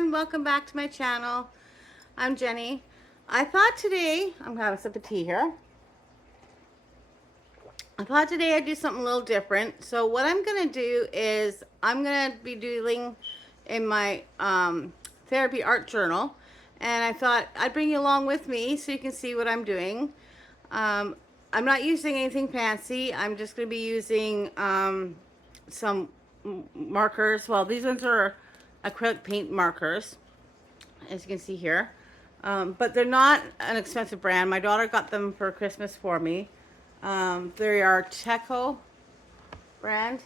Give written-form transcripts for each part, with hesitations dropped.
everyone, welcome back to my channel. I'm Jenny. I thought today, I'm gonna have a sip of tea here. I thought today I'd do something a little different. So what I'm gonna do is I'm gonna be doodling in my therapy art journal, and I thought I'd bring you along with me so you can see what I'm doing. I'm not using anything fancy. I'm just gonna be using some markers. Well, these ones are acrylic paint markers, as you can see here. But they're not an expensive brand. My daughter got them for Christmas for me. They are Teco brand.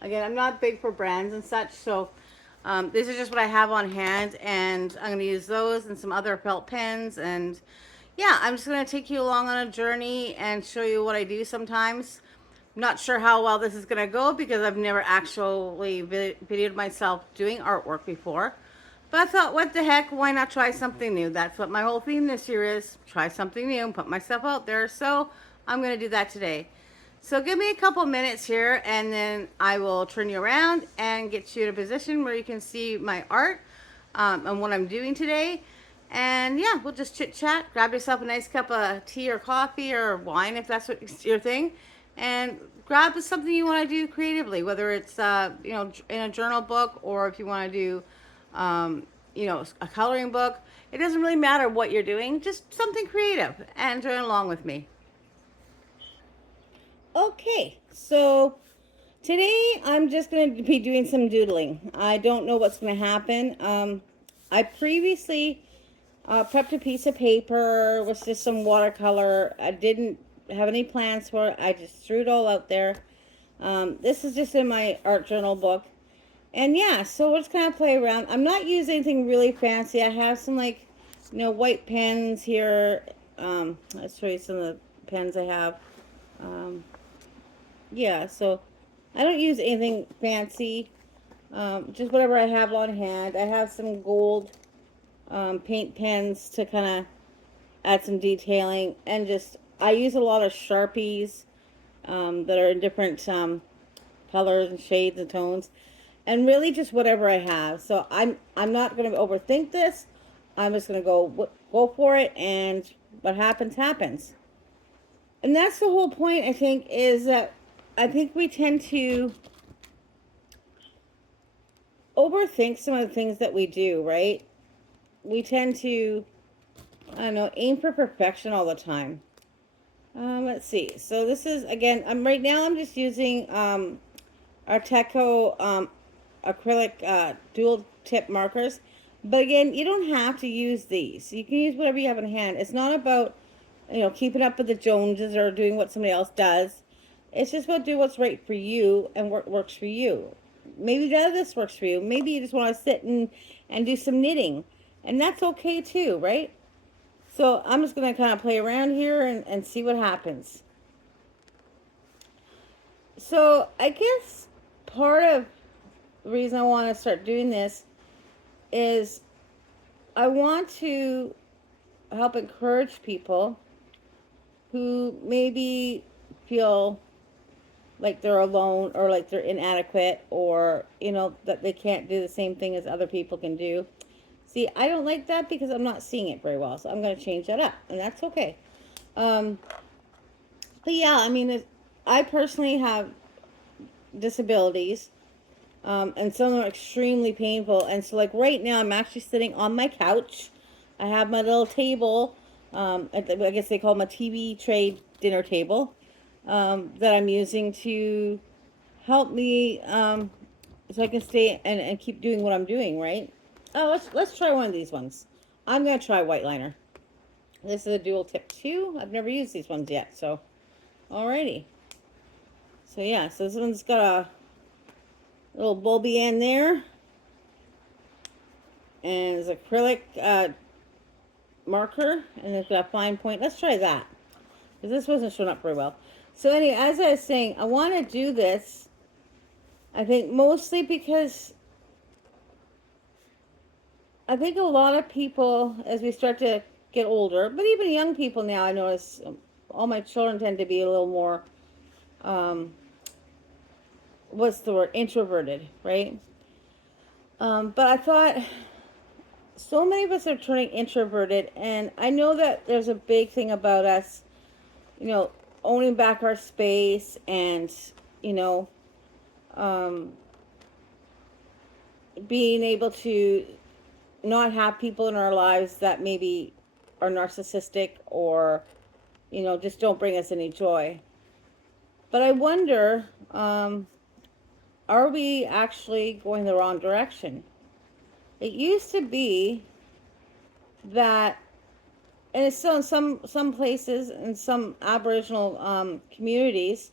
Again, I'm not big for brands and such, so these are just what I have on hand, and I'm going to use those and some other felt pens. And yeah, I'm just going to take you along on a journey and show you what I do sometimes. I'm not sure how well this is going to go because I've never actually videoed myself doing artwork before. But I thought, what the heck, why not try something new? That's what my whole theme this year is, try something new and put myself out there. So I'm going to do that today. So give me a couple minutes here, and then I will turn you around and get you in a position where you can see my art and what I'm doing today. And yeah, we'll just chit chat, grab yourself a nice cup of tea or coffee or wine if that's what your thing, and grab something you want to do creatively, whether it's you know, in a journal book, or if you want to do you know, a coloring book. It doesn't really matter what you're doing, just something creative, and join along with me. Okay, so today I'm just going to be doing some doodling. I don't know what's going to happen. I previously prepped a piece of paper with just some watercolor. I didn't have any plans for it. I just threw it all out there. This is just in my art journal book. And yeah, so we're just kind of play around. I'm not using anything really fancy. I have some, like, you know, white pens here. Let's show you some of the pens I have. Yeah, so I don't use anything fancy. Just whatever I have on hand. I have some gold paint pens to kind of add some detailing, and just I use a lot of Sharpies that are in different colors and shades and tones, and really just whatever I have. So I'm not going to overthink this. I'm just going to go for it, and what happens happens. And that's the whole point, I think, is that I think we tend to overthink some of the things that we do, right? We tend to, I don't know, aim for perfection all the time. Let's see. So this is, again, right now I'm just using Arteco acrylic dual tip markers. But again, you don't have to use these. You can use whatever you have in hand. It's not about, you know, keeping up with the Joneses or doing what somebody else does. It's just about do what's right for you and what works for you. Maybe none of this works for you. Maybe you just want to sit and do some knitting. And that's okay too, right? So I'm just going to kind of play around here and see what happens. So I guess part of the reason I want to start doing this is I want to help encourage people who maybe feel like they're alone, or like they're inadequate, or, you know, that they can't do the same thing as other people can do. See, I don't like that because I'm not seeing it very well, so I'm going to change that up, and that's okay. But yeah, I mean, I personally have disabilities, and some are extremely painful, and so, like, right now I'm actually sitting on my couch. I have my little table, I guess they call them a TV tray dinner table, that I'm using to help me, so I can stay and keep doing what I'm doing, right? Oh, let's try one of these ones. I'm going to try white liner. This is a dual tip too. I've never used these ones yet, so alrighty. So yeah, so this one's got a little bulby end there, and it's acrylic marker, and it's got a fine point. Let's try that, because this wasn't showing up very well. So anyway, as I was saying, I want to do this, I think, mostly because I think a lot of people, as we start to get older, but even young people now, I notice all my children tend to be a little more, what's the word, introverted, right? But I thought so many of us are turning introverted, and I know that there's a big thing about us, you know, owning back our space and, you know, um, being able to not have people in our lives that maybe are narcissistic or, you know, just don't bring us any joy. But I wonder, are we actually going the wrong direction? It used to be that, and it's still in some places, in some Aboriginal communities,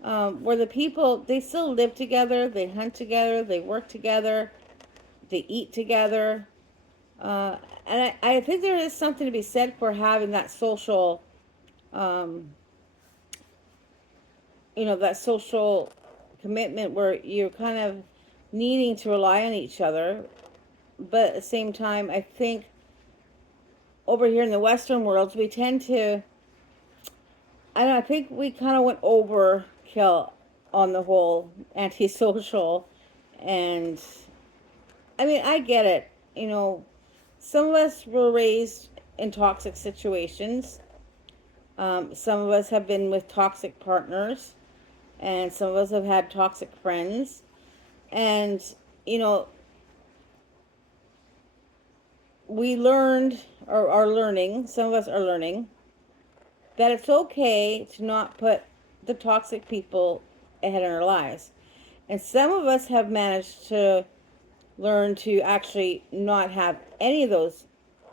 where the people, they still live together, they hunt together, they work together, they eat together. Uh, and I think there is something to be said for having that social, um, you know, that social commitment where you're kind of needing to rely on each other. But at the same time, I think over here in the Western worlds, we tend to, I don't know, I think we kind of went overkill on the whole antisocial. And I mean, I get it. You know, some of us were raised in toxic situations. Some of us have been with toxic partners, and some of us have had toxic friends. And, you know, we learned, or are learning, some of us are learning, that it's okay to not put the toxic people ahead in our lives. And some of us have managed to learn to actually not have any of those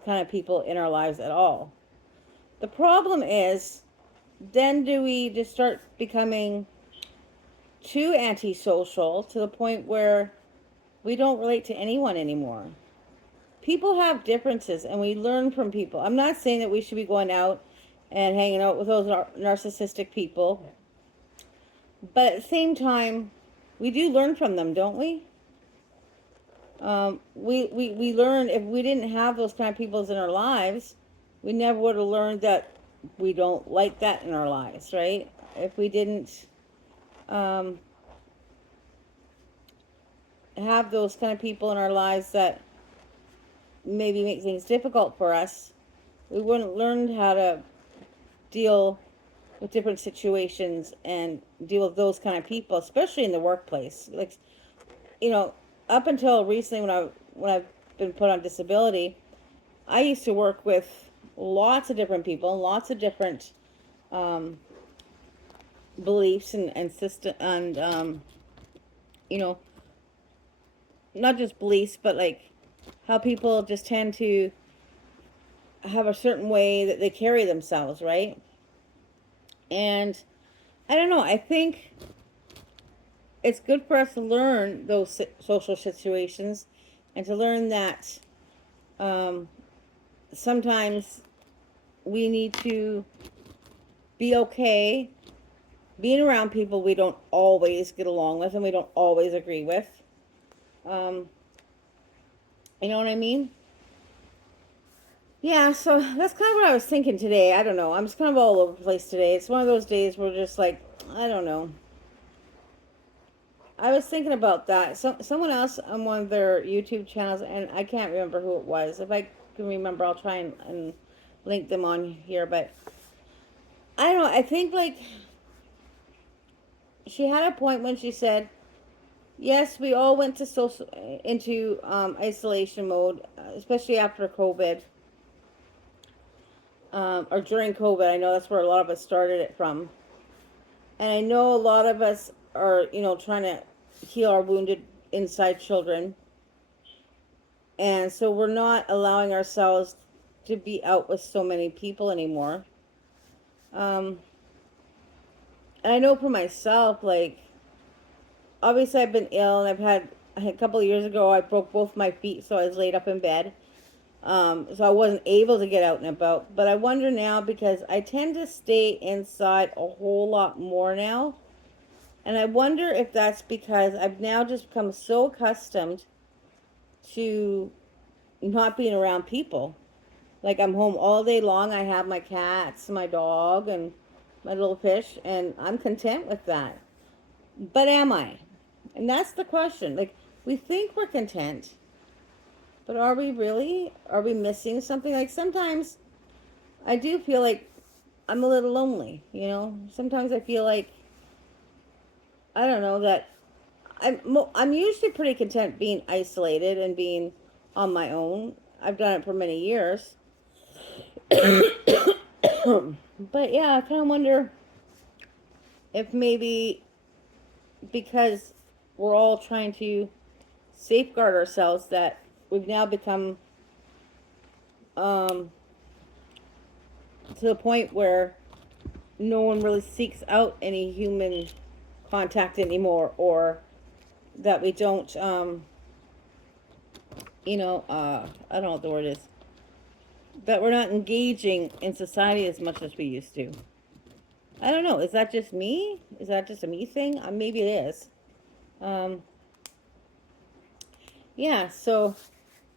kind of people in our lives at all. The problem is, then do we just start becoming too antisocial to the point where we don't relate to anyone anymore? People have differences and we learn from people. I'm not saying that we should be going out and hanging out with those narcissistic people, but at the same time, we do learn from them, don't we? We learn, if we didn't have those kind of people in our lives, we never would have learned that we don't like that in our lives, right? If we didn't um, have those kind of people in our lives that maybe make things difficult for us, we wouldn't learn how to deal with different situations and deal with those kind of people, especially in the workplace. Like, you know, up until recently when I've been put on disability, I used to work with lots of different people and lots of different um, beliefs and system and you know, not just beliefs, but like how people just tend to have a certain way that they carry themselves, right? And I don't know, I think it's good for us to learn those social situations and to learn that um, sometimes we need to be okay being around people we don't always get along with and we don't always agree with. Um, you know what I mean? Yeah, so that's kind of what I was thinking today. I don't know. I'm just kind of all over the place today. It's one of those days where just like, I don't know. I was thinking about that. Someone else on one of their YouTube channels, and I can't remember who it was. If I can remember, I'll try and link them on here. But I don't know. I think like she had a point when she said, yes, we all went to into isolation mode, especially after COVID, or during COVID. I know that's where a lot of us started it from. And I know a lot of us are, you know, trying to heal our wounded inside children. And so we're not allowing ourselves to be out with so many people anymore. And I know for myself, like, obviously I've been ill and I've had, a couple of years ago, I broke both my feet, so I was laid up in bed. So I wasn't able to get out and about. But I wonder now, because I tend to stay inside a whole lot more now. And I wonder if that's because I've now just become so accustomed to not being around people. Like, I'm home all day long. I have my cats, my dog, and my little fish, and I'm content with that. But am I? And that's the question. Like, we think we're content, but are we really? Are we missing something? Like sometimes I do feel like I'm a little lonely, you know? Sometimes I feel like, I don't know, that I'm usually pretty content being isolated and being on my own. I've done it for many years. But yeah, I kind of wonder if maybe because we're all trying to safeguard ourselves that we've now become um, to the point where no one really seeks out any human contact anymore, or that we don't, I don't know what the word is, that we're not engaging in society as much as we used to. I don't know. Is that just me? Is that just a me thing? Maybe it is. Um, yeah, so,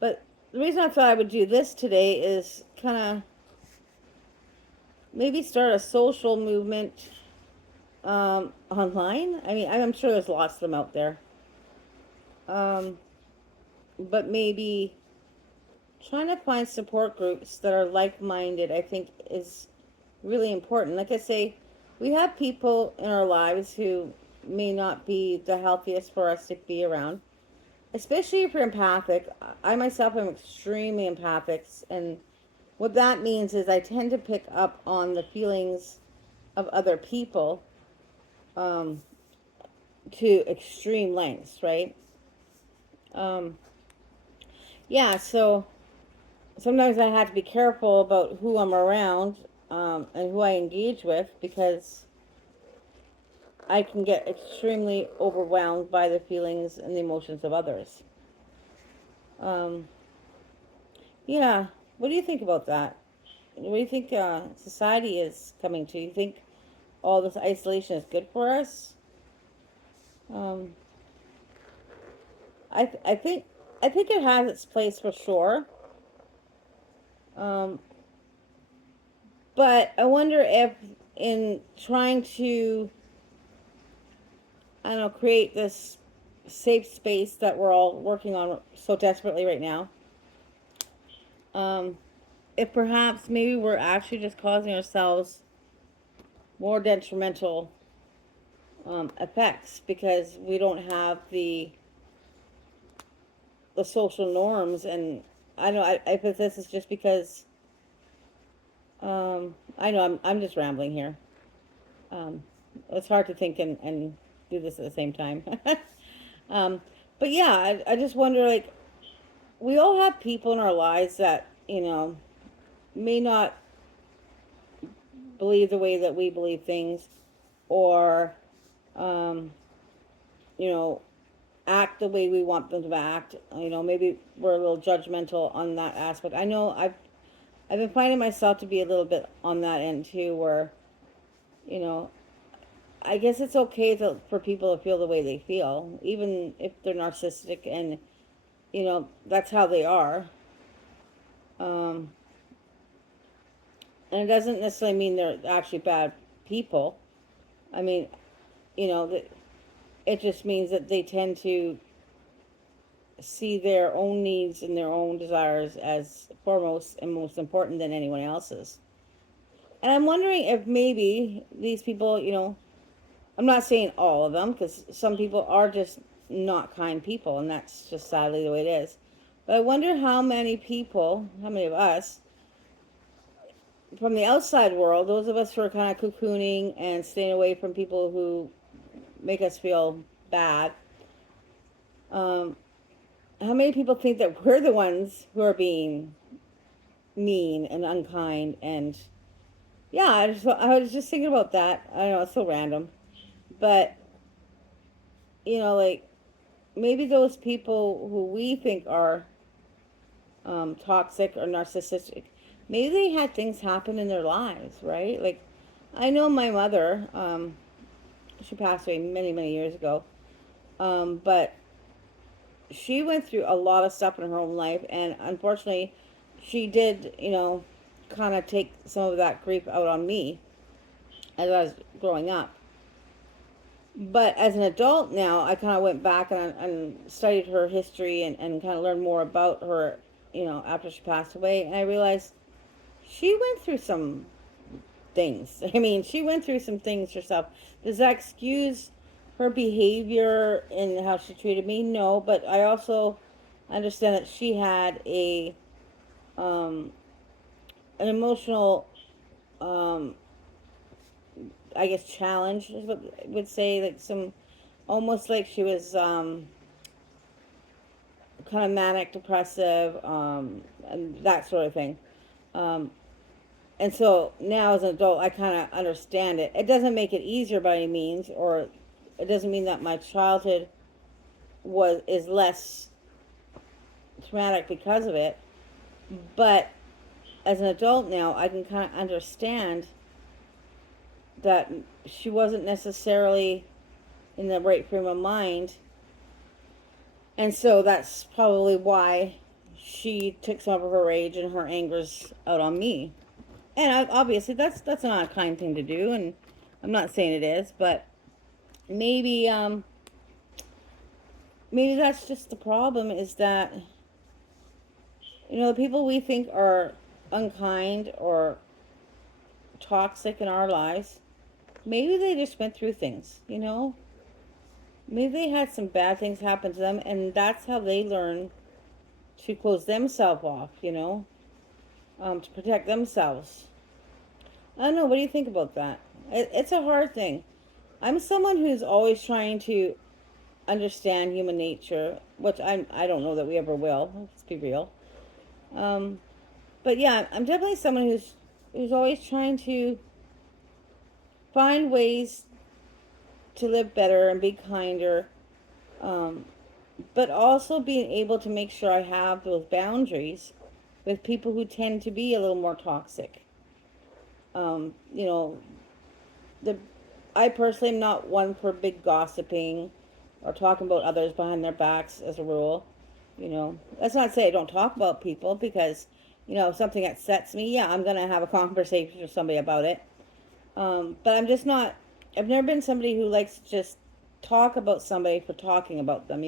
but the reason I thought I would do this today is kind of maybe start a social movement online. I mean, I'm sure there's lots of them out there. Um, but maybe trying to find support groups that are like-minded, I think, is really important. Like I say, we have people in our lives who may not be the healthiest for us to be around, especially if you're empathic. I myself am extremely empathic, and what that means is I tend to pick up on the feelings of other people um, to extreme lengths, right? Um, yeah, so sometimes I have to be careful about who I'm around and who I engage with, because I can get extremely overwhelmed by the feelings and the emotions of others. Um, yeah, what do you think about that? What do you think society is coming to? You think all this isolation is good for us? Um, I think it has its place for sure. Um, but I wonder if in trying to, I don't know, create this safe space that we're all working on so desperately right now, um, if perhaps maybe we're actually just causing ourselves more detrimental effects, because we don't have the social norms. And I know I think this is just because I know I'm just rambling here. Um, it's hard to think and do this at the same time. um, but yeah, I just wonder, like, we all have people in our lives that, may not believe the way that we believe things, or, um, you know, act the way we want them to act. Maybe we're a little judgmental on that aspect. I know I've been finding myself to be a little bit on that end too, where, you know, I guess it's okay for people to feel the way they feel, even if they're narcissistic, and, that's how they are. Um, and it doesn't necessarily mean they're actually bad people. I mean, it just means that they tend to see their own needs and their own desires as foremost and most important than anyone else's. And I'm wondering if maybe these people, I'm not saying all of them, because some people are just not kind people, and that's just sadly the way it is. But I wonder how many people, how many of us, from the outside world, those of us who are kind of cocooning and staying away from people who make us feel bad, um, how many people think that we're the ones who are being mean and unkind? And yeah, I was just thinking about that. I know it's so random, but like, maybe those people who we think are toxic or narcissistic, maybe they had things happen in their lives, right? Like, I know my mother, she passed away many, many years ago, but she went through a lot of stuff in her own life, and unfortunately, she did, kind of take some of that grief out on me as I was growing up. But as an adult now, I kind of went back and studied her history and kind of learned more about her, after she passed away. And I realized she went through some things. I mean, she went through some things herself. Does that excuse her behavior and how she treated me? No, but I also understand that she had um, an emotional, um, I guess, challenge, is what I would say, like some, almost like she was kind of manic depressive, and that sort of thing. Um, and so now as an adult, I kind of understand it. It doesn't make it easier by any means, or it doesn't mean that my childhood is less traumatic because of it. But as an adult now, I can kind of understand that she wasn't necessarily in the right frame of mind, and so that's probably why she took some of her rage and her angers out on me. And obviously, that's not a kind thing to do, and I'm not saying it is, but maybe maybe that's just the problem, is that the people we think are unkind or toxic in our lives, maybe they just went through things. Maybe they had some bad things happen to them, and that's how they learn to close themselves off, to protect themselves. I don't know. What do you think about that? It's a hard thing. I'm someone who's always trying to understand human nature, which I don't know that we ever will. Let's be real. Um, but yeah, I'm definitely someone who's always trying to find ways to live better and be kinder, um, but also being able to make sure I have those boundaries with people who tend to be a little more toxic. Um, you know, the I personally am not one for big gossiping or talking about others behind their backs as a rule. That's not to say I don't talk about people, because, if something upsets me, yeah, I'm gonna have a conversation with somebody about it. But I'm just not. I've never been somebody who likes to just talk about somebody for talking about them,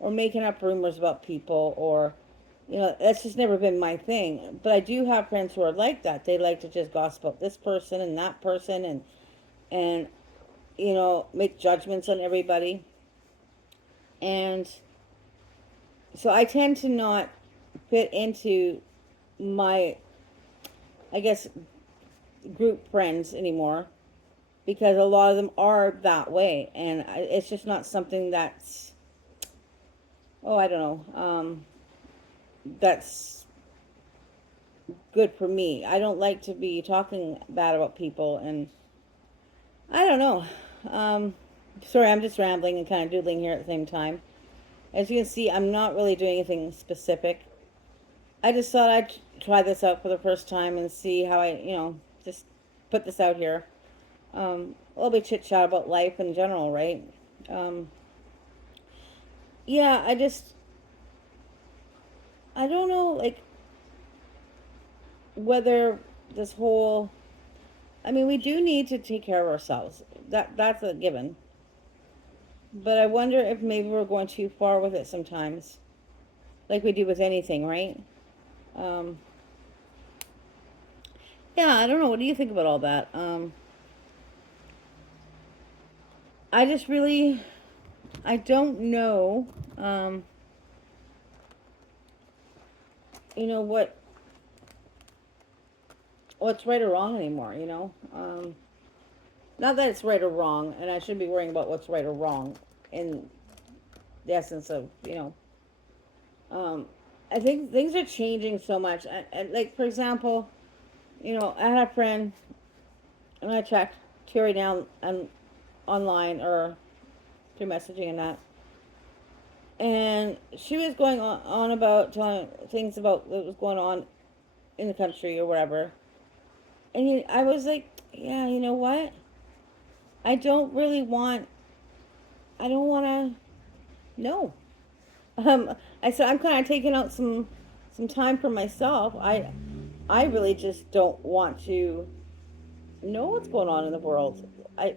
or making up rumors about people, or that's just never been my thing. But I do have friends who are like that. They like to just gossip about this person and that person, and make judgments on everybody. And so I tend to not fit into my, I guess, group friends anymore, because a lot of them are that way, and it's just not something that's, oh, I don't know, that's good for me. I don't like to be talking bad about people, and I don't know. Um, Sorry, I'm just rambling and kind of doodling here at the same time. As you can see, I'm not really doing anything specific. I just thought I'd try this out for the first time and see how just put this out here. A little bit chit chat about life in general, right? Um, yeah, I don't know, like, whether this whole, I mean, we do need to take care of ourselves. That's a given. But I wonder if maybe we're going too far with it sometimes, like we do with anything, right? Um, yeah, I don't know. What do you think about all that? I just really, I don't know, um, what what's right or wrong anymore. Not that it's right or wrong, and I shouldn't be worrying about what's right or wrong in the essence of. Um, I think things are changing so much. Like, for example, I had a friend, and I checked Terry down and online, or through messaging and that, and she was going on about telling things about what was going on in the country or whatever. And I was like, yeah, you know what? I don't really want. I don't want to. No. I said I'm kind of taking out some time for myself. I really just don't want to know what's going on in the world. I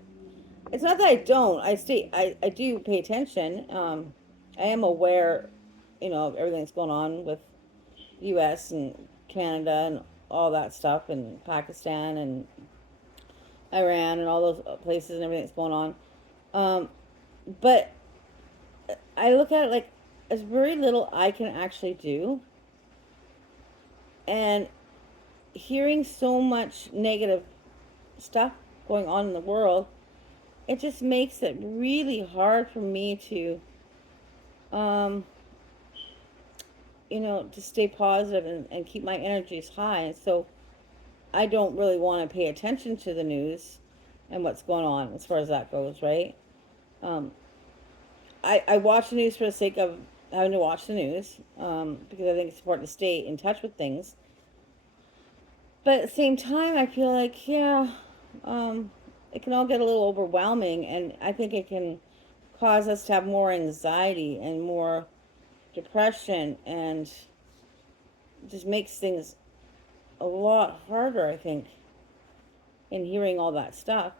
It's not that I don't. I do pay attention. I am aware, of everything that's going on with U.S. and Canada and all that stuff, and Pakistan and Iran and all those places and everything that's going on. Um, but I look at it like there's very little I can actually do, and hearing so much negative stuff going on in the world, it just makes it really hard for me to, um, to stay positive and keep my energies high. And so I don't really want to pay attention to the news and what's going on as far as that goes, right? Um, I watch the news for the sake of having to watch the news, because I think it's important to stay in touch with things. But at the same time, I feel like, yeah, it can all get a little overwhelming, and I think it can cause us to have more anxiety and more depression, and just makes things a lot harder, I think, in hearing all that stuff.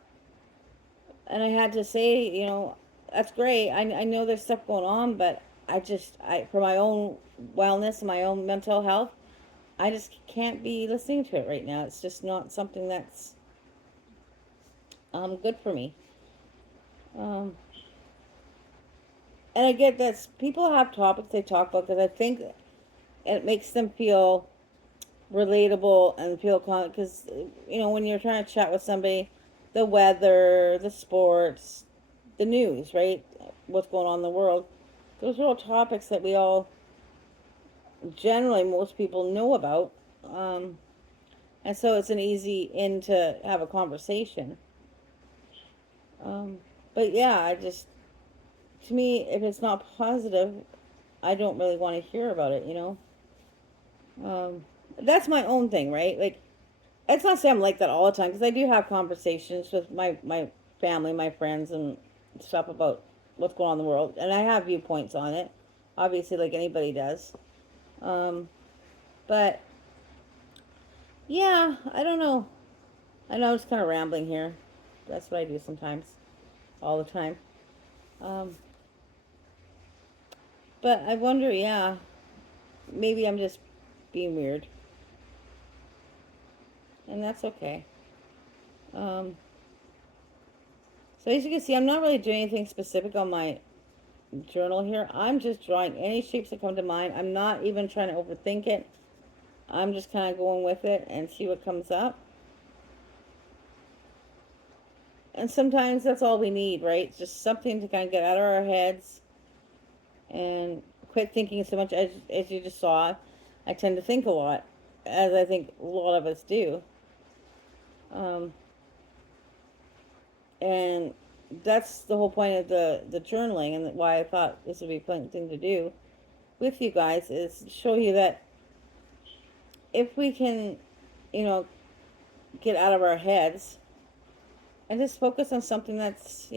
And I had to say, that's great. I know there's stuff going on, but for my own wellness and my own mental health, I just can't be listening to it right now. It's just not something that's good for me. Um, and I get that people have topics they talk about because I think it makes them feel relatable and feel because when you're trying to chat with somebody, the weather, the sports, the news, right? What's going on in the world? Those are all topics that we all generally most people know about, and so it's an easy in to have a conversation. Um, but yeah, to me, if it's not positive, I don't really want to hear about it. Um, that's my own thing, right? Like, it's not say I'm like that all the time because I do have conversations with my family, my friends, and stuff about what's going on in the world, and I have viewpoints on it, obviously, like anybody does. Um, but yeah, I don't know. I know I'm just kind of rambling here. That's what I do sometimes, all the time. Um, but I wonder, yeah, maybe I'm just being weird, and that's okay. Um, so as you can see, I'm not really doing anything specific on my journal here. I'm just drawing any shapes that come to mind. I'm not even trying to overthink it. I'm just kind of going with it and see what comes up. And sometimes that's all we need, right? Just something to kind of get out of our heads and quit thinking so much. As you just saw, I tend to think a lot, as I think a lot of us do. Um, and that's the whole point of the journaling, and why I thought this would be a fun thing to do with you guys, is show you that if we can, you know, get out of our heads and just focus on something that's,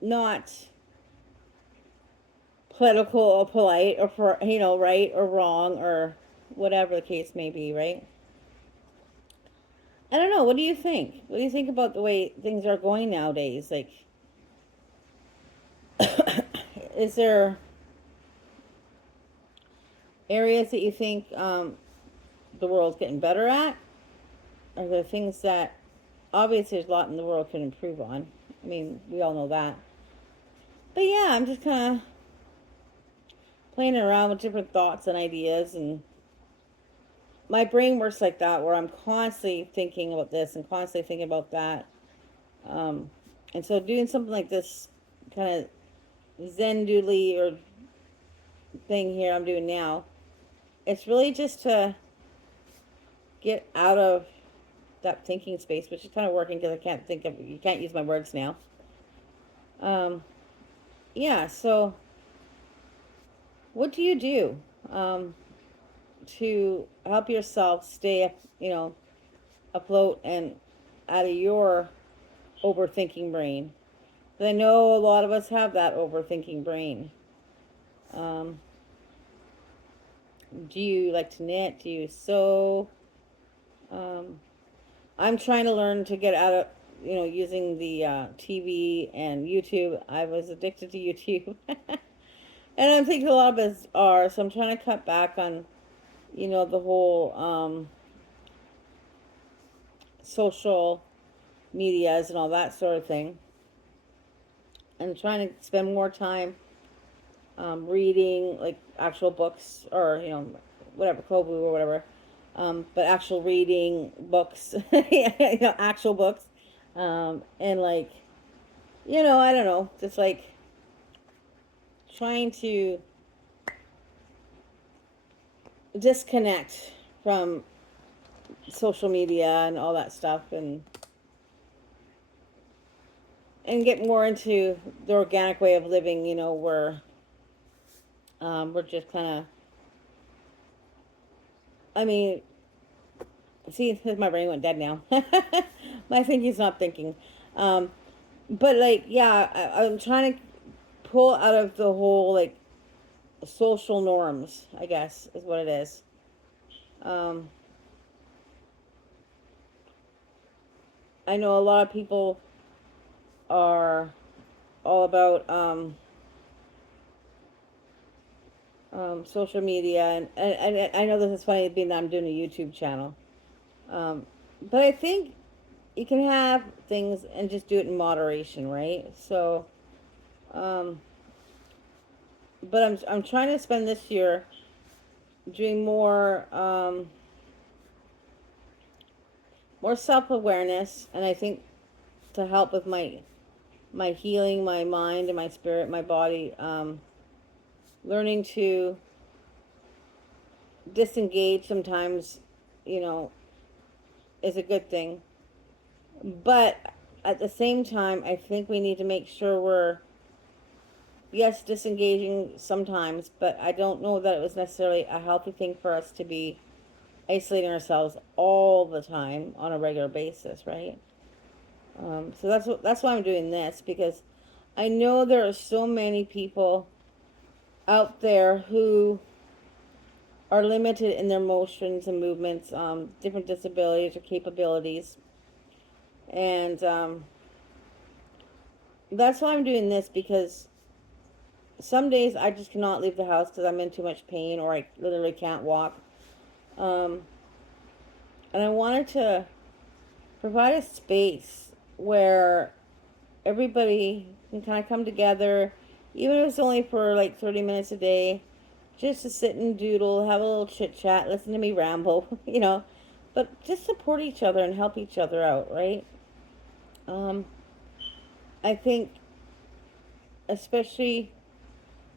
not political or polite or for, right or wrong or whatever the case may be, right? I don't know. What do you think? What do you think about the way things are going nowadays? Like, is there areas that you think the world's getting better at? Are there things that obviously there's a lot in the world can improve on? I mean, we all know that. But yeah, I'm just kind of playing around with different thoughts and ideas, and my brain works like that, where I'm constantly thinking about this and constantly thinking about that. Um, and so doing something like this kind of Zen doodly or thing here I'm doing now, it's really just to get out of that thinking space, which is kind of working because you can't use my words now. Um, yeah, so what do you do um, to help yourself stay, afloat and out of your overthinking brain? Because I know a lot of us have that overthinking brain. Um, do you like to knit? Do you sew? Um, I'm trying to learn to get out of, using the TV and YouTube. I was addicted to YouTube. And I think a lot of us are, so I'm trying to cut back on, the whole social medias and all that sort of thing. And trying to spend more time reading, like, actual books, or, whatever, Kobu or whatever. But actual reading books, actual books. And, like, I don't know, just like trying to disconnect from social media and all that stuff, and get more into the organic way of living, where we're just kind of, I mean, see, my brain went dead now. My thinking's not thinking. Um, but, like, yeah, I'm trying to pull out of the whole, like, social norms, I guess, is what it is. Um, I know a lot of people are all about social media, and I know this is funny being that I'm doing a YouTube channel. Um, but I think you can have things and just do it in moderation, right? So, um, but I'm trying to spend this year doing more self awareness, and I think to help with my healing, my mind and my spirit, my body, learning to disengage sometimes, you know, is a good thing. But at the same time, I think we need to make sure we're, yes, disengaging sometimes, but I don't know that it was necessarily a healthy thing for us to be isolating ourselves all the time on a regular basis, right? So that's why I'm doing this, because I know there are so many people out there who are limited in their motions and movements, different disabilities or capabilities, and that's why I'm doing this, because some days I just cannot leave the house because I'm in too much pain, or I literally can't walk. Um, and I wanted to provide a space where everybody can kind of come together, even if it's only for like 30 minutes a day, just to sit and doodle, have a little chit chat, listen to me ramble, but just support each other and help each other out, right? Um, I think, especially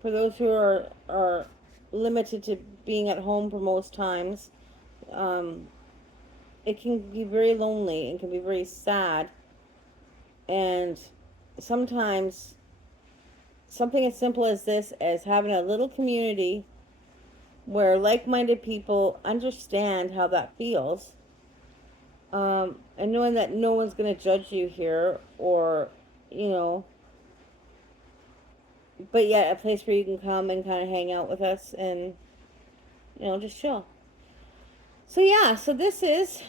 for those who are limited to being at home for most times, um, it can be very lonely and can be very sad. And sometimes something as simple as this, as having a little community where like-minded people understand how that feels, and knowing that no one's going to judge you here, or, you know, but yet a place where you can come and kind of hang out with us and, just chill. So yeah, so this is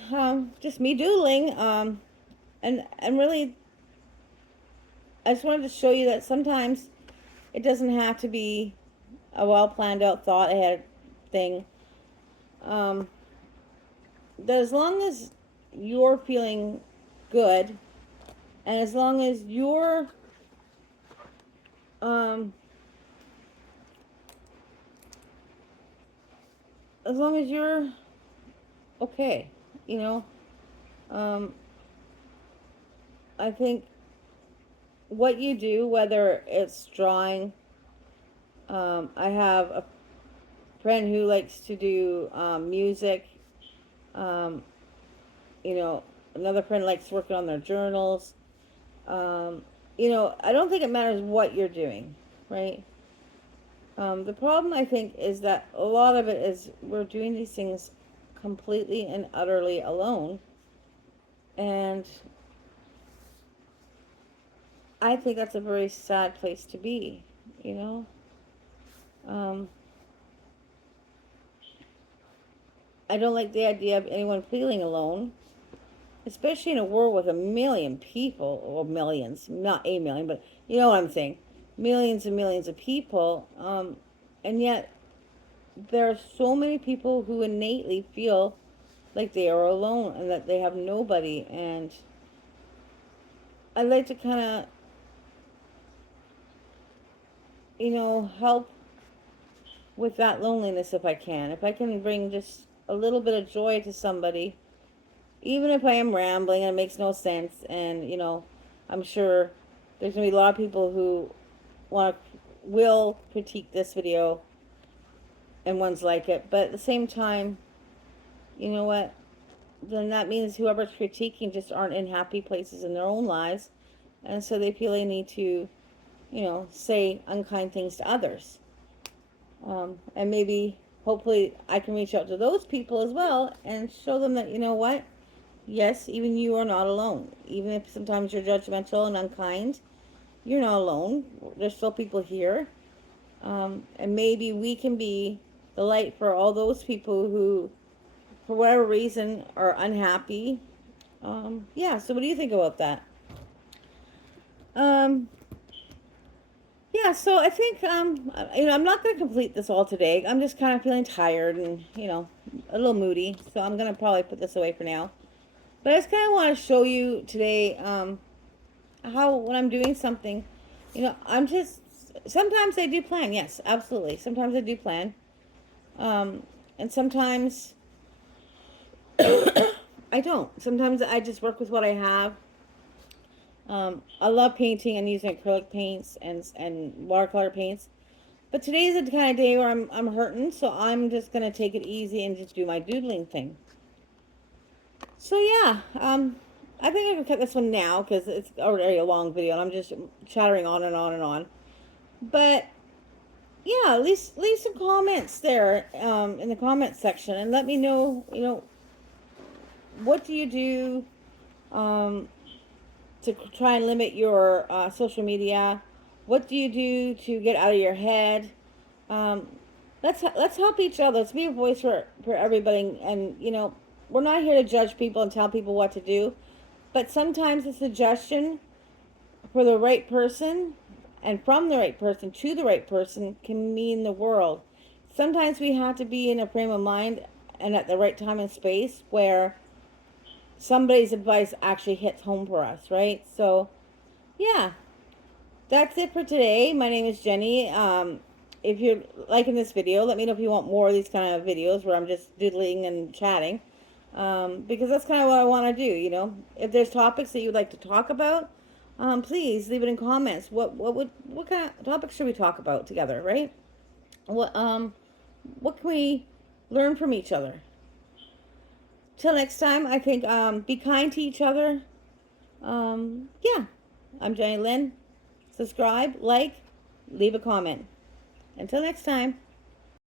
just me doodling, and really, I just wanted to show you that sometimes it doesn't have to be a well planned out, thought ahead thing. Um, that as long as you're feeling good, and as long as you're um, as long as you're okay, you know, um, I think what you do, whether it's drawing, I have a friend who likes to do music. Um, Another friend likes working on their journals. Um, I don't think it matters what you're doing, right? The problem, I think, is that a lot of it is we're doing these things completely and utterly alone. And I think that's a very sad place to be, you know? Um, I don't like the idea of anyone feeling alone. especially in a world with a million people, or millions, not a million, but you know what I'm saying, millions and millions of people, and yet there are so many people who innately feel like they are alone and that they have nobody. And I'd like to kind of, help with that loneliness if I can. If I can bring just a little bit of joy to somebody, even if I am rambling and it makes no sense, and I'm sure there's gonna be a lot of people who will critique this video and ones like it, but at the same time, you know what? Then that means whoever's critiquing just aren't in happy places in their own lives, and so they feel they need to, say unkind things to others. And maybe, hopefully, I can reach out to those people as well and show them that, you know what? Yes, even you are not alone. Even if sometimes you're judgmental and unkind, you're not alone. There's still people here. And maybe we can be the light for all those people who, for whatever reason, are unhappy. Yeah, so what do you think about that? Um, yeah, so I think, I'm not going to complete this all today. I'm just kind of feeling tired and, a little moody. So I'm going to probably put this away for now. But I just kind of want to show you today, how when I'm doing something, I'm just, sometimes I do plan. Yes, absolutely. Sometimes I do plan. And sometimes I don't. Sometimes I just work with what I have. I love painting and using acrylic paints and watercolor paints. But today's the kind of day where I'm hurting, so I'm just gonna take it easy and just do my doodling thing. So yeah, I think I can cut this one now because it's already a long video and I'm just chattering on and on and on. But yeah, leave some comments there, in the comments section, and let me know, what do you do, to try and limit your social media? What do you do to get out of your head? Um, let's help each other. Let's be a voice for everybody. And we're not here to judge people and tell people what to do, but sometimes a suggestion for the right person and from the right person to the right person can mean the world. Sometimes we have to be in a frame of mind and at the right time and space where somebody's advice actually hits home for us, right? So, yeah, that's it for today. My name is Jenny. If you're liking this video, let me know if you want more of these kind of videos where I'm just doodling and chatting. Because that's kind of what I want to do, If there's topics that you'd like to talk about, please leave it in comments. What kind of topics should we talk about together, right? What can we learn from each other? Till next time, I think, be kind to each other. Yeah. I'm Jenny Lynn. Subscribe, like, leave a comment. Until next time.